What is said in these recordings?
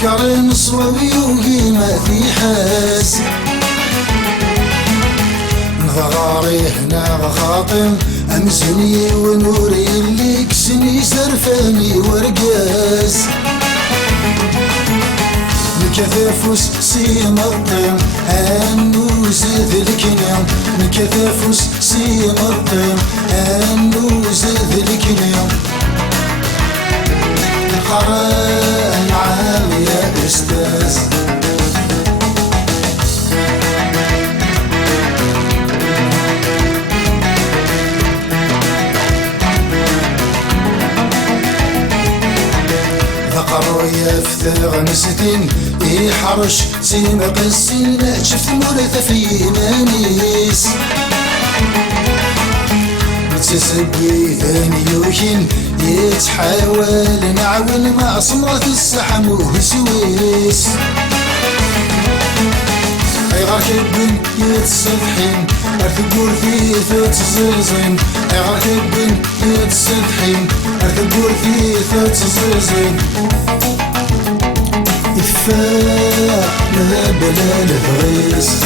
سكر نصوي وقيمة في حاس نغاري هنا خاطم أمسني ونوري اللي كسني سرفاني ورقاس نكثفوس سيمطم أنوز ذلكنا نكثفوس سيمطم أنوز ذلكنا قرأ العام يا أستاذ ذقروا يفتغ نستين يحرش سيمق السنة شفت مورثة في مانيس متسبي ثاني يوكين يتحاول نعاون مع صمرة السحم وهسويس غير كبن يتسفحين ارثقور في تزيزين غير كبن يتسفحين ارثقور في تزيزين إفاق لا بلا الغيس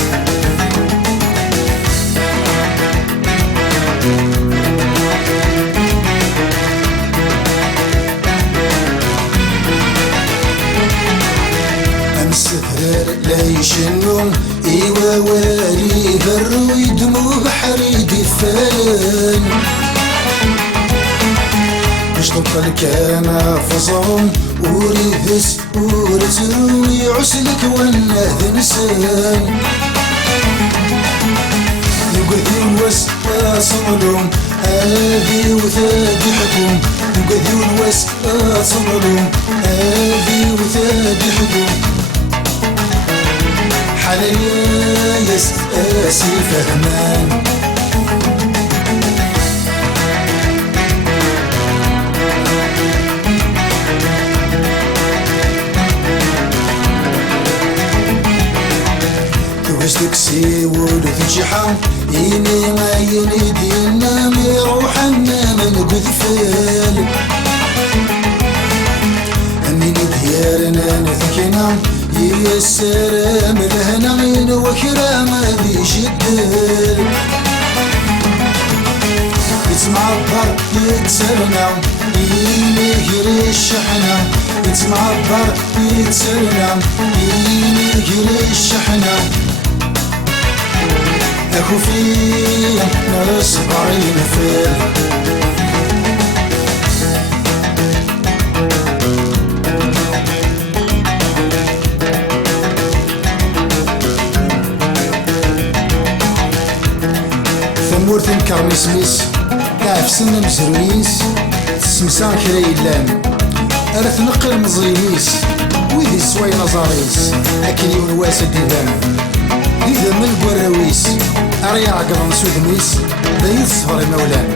السفرار لا يشنون إيوا والي برو يدمو بحري دفان باش تبقى الكامة فصون وريثس ورزرو يعسلك وناه نسان يقذي الوس أصملهم هذي وثادي حكم يقذي الوس أصملهم هذي وثادي حكم حاليا يسأسي فهمان توجدك سيول في جحا إيمي ما ينيدينا ميروحنا من قذفال أمين ديارنا نذكنا يا السلام الهنين وكرام ذي جدال يتمعبر يتسرنا ينهر الشحنة يتمعبر يتسرنا ينهر الشحنة أكو فيه ناس بعين فيه ثمورت نكرم سميس كاف سن مزرويس تسمسان كرا يلان أرث نقل مزينيس ويدي سوينا زاريس أكل يون واسد ديبان ديذا من القراويس أريا عقران سودميس دايد صفر مولان